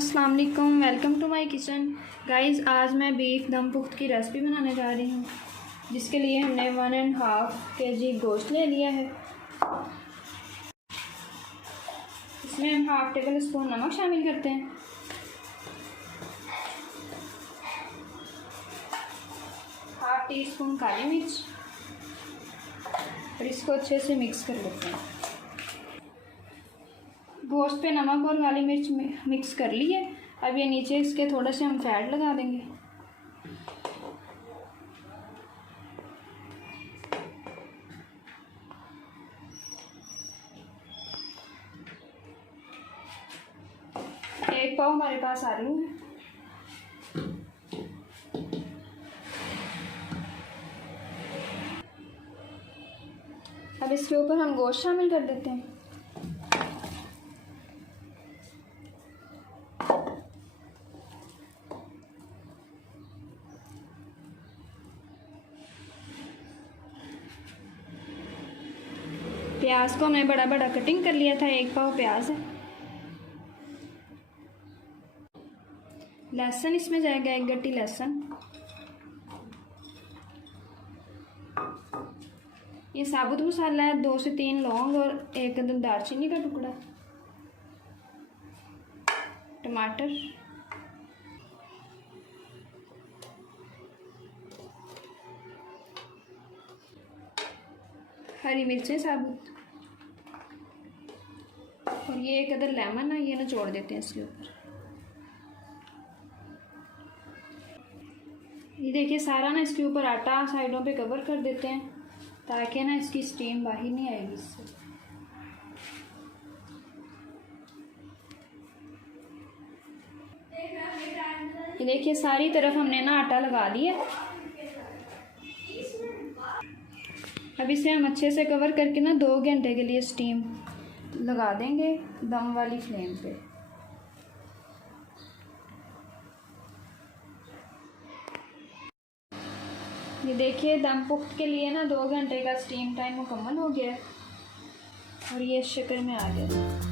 अस्सलाम वालेकुम, welcome to my kitchen. Guys, आज मैं बीफ दम पुख्त की रेसिपी बनाने जा रही हूँ, जिसके लिए हमने 1.5 kg गोश्त ले लिया है। इसमें हम 1/2 टेबल स्पून नमक शामिल करते हैं, 1/2 टीस्पून काली मिर्च, और इसको अच्छे से मिक्स कर लेते हैं। गोश्त पे नमक और काली मिर्च मिक्स कर लिए। अब ये नीचे इसके थोड़े से हम फैट लगा देंगे। एक पाव हमारे पास आलू है। अब इसके ऊपर हम गोश्त शामिल कर देते हैं। प्याज को हमने बड़ा बड़ा कटिंग कर लिया था, 1 पाव प्याज है। लहसुन इसमें जाएगा 1 गट्टी लहसुन। ये साबुत मसाला है, 2 से 3 लौंग और 1 अदद दालचीनी का टुकड़ा। टमाटर, हरी मिर्चें साबुत, और ये 1 अदद लेमन है, ये निचोड़ देते हैं इसके ऊपर। ये देखिए, सारा ना इसके ऊपर आटा साइडों पे कवर कर देते हैं, ताकि ना इसकी स्टीम बाहर नहीं आएगी इससे। ये देखिए, सारी तरफ हमने ना आटा लगा दिया। अब इसे हम अच्छे से कवर करके ना 2 घंटे के लिए स्टीम लगा देंगे दम वाली फ्लेम पे। ये देखिए, दम पुख्त के लिए ना 2 घंटे का स्टीम टाइम मुकम्मल हो गया है, और ये इस शक्ल में आ गया।